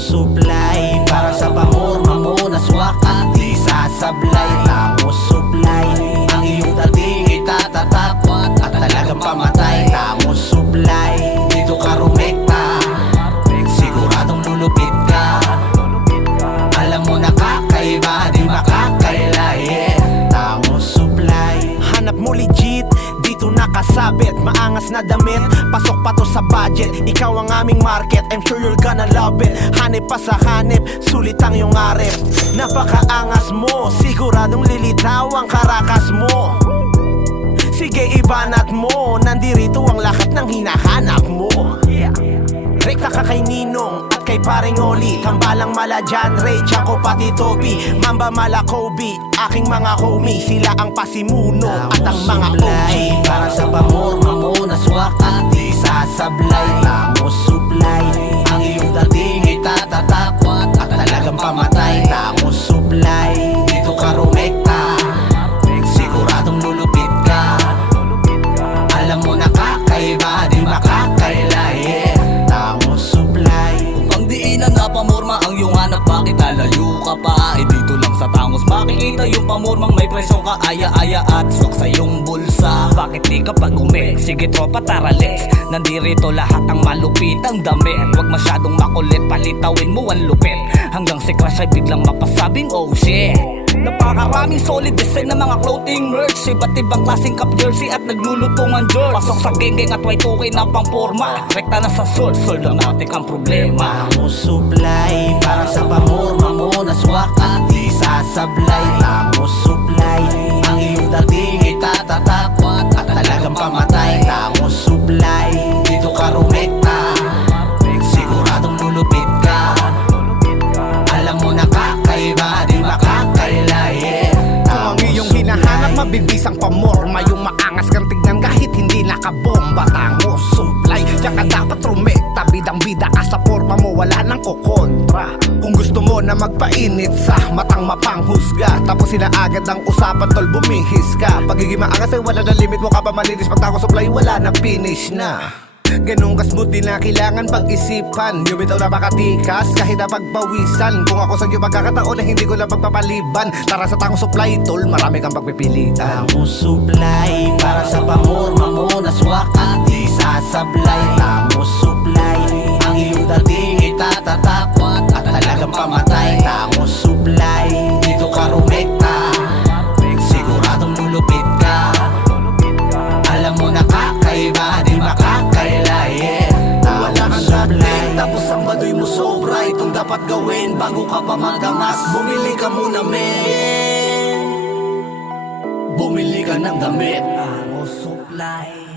supply para sa pamorma mo na swak at di sasablay. Tamo supply, ang iyong dating itatatak at talagang pamatay. Tamo supply, dito ka rumekta, siguradong lulupit ka. Alam mo na kakaiba, di makakaila, yeah. Tamo supply. Hanap mo legit, dito nakasabit, maangas na damit, pasok pa to sa budget. Ikaw ang aming market, I'm sure you're gonna love it. Hanip pa sa hanip, sulit ang iyong arip. Napakaangas mo, siguradong lilitaw ang karakas mo. Sige ibanat mo, nandirito ang lahat ng hinahanap mo. Rekta ka kay Ninong at kay paring Oli, tambalang mala John Ray, Chaco pati Toby, Mamba mala Kobe, aking mga homie, sila ang pasimuno at ang mga OG. Para sa pamorma mo na swak at di sasablay. Tamo supply, ang iyong dating itatatak at talagang pamatay. Tamo supply, dito ka rumekta, siguradong lulupit ka. Alam mo na kakaiba, di makakaila, yeah. Tamo supply. Kung diinan na pamorma ang iyong hanap, bakit lalayo ka pa? Eh dito lang sa Tangos makikita yung pamormang may presyong kaaya-aya at swak sa iyong bulsa. Bakit di ka pag-umit? Sige tropa tara let's, nandirito lahat ang malupit ang damit. Huwag masyadong makulit, palitawin mo ang lupit, hanggang si crush ay biglang mapasabing oh shit. Napakaraming solid design na mga clothing merch, iba't ibang klaseng cup jersey at naglulutungan jerk. Pasok sa geng-geng at Y2K na pang forma, rekta na sa source, solve natin ang problema. Tamo supply, para sa pamorma mo na swak at di sasablay. Tamo supply, ang iyong dating itatatak at talagang pamatay. Tamo supply, dito ka rumekta, siguradong lulupit ka. Alam mo na kakaiba, di makakaila, yeah. Kung ang iyong hinahanap, mabibisang pamorma, yung maangas kang tignan kahit hindi nakabomba. Tamo supply, diyan ka dapat rumekta, bidang-bida ka sa forma mo, wala nang kukontra. Kung gusto mo na magpainit sa matang mapanghusga, tapusin na agad ang usapan tol, bumihis ka. Pagiging maangas ay wala na limit, mo ka pa malinis. Pag Tamo supply, wala na, finish na. Ganun ka-smooth din na kailangan pag-isipan. Yung bitaw na makatikas kahit na pagpawisan. Kung ako sa iyo magkakataon na hindi ko lang pagpapaliban, tara sa Tamo supply tol, marami kang pagpipilian. Tamo supply, para sa pamorma mo na swak at di sasablay. Tamo supply, ang iyong dating itatatak at talagang pamatay. Tamo supply, dito ka rumekta, siguradong lulupit ka. Alam mo na kakaiba, di makakaila, yeah. Wala Tamo kang supply. dating, tapos ang baduy mo sobra. Itong dapat gawin bago ka pa magdangas, bumili ka muna men, bumili ka ng damit. Tamo supply.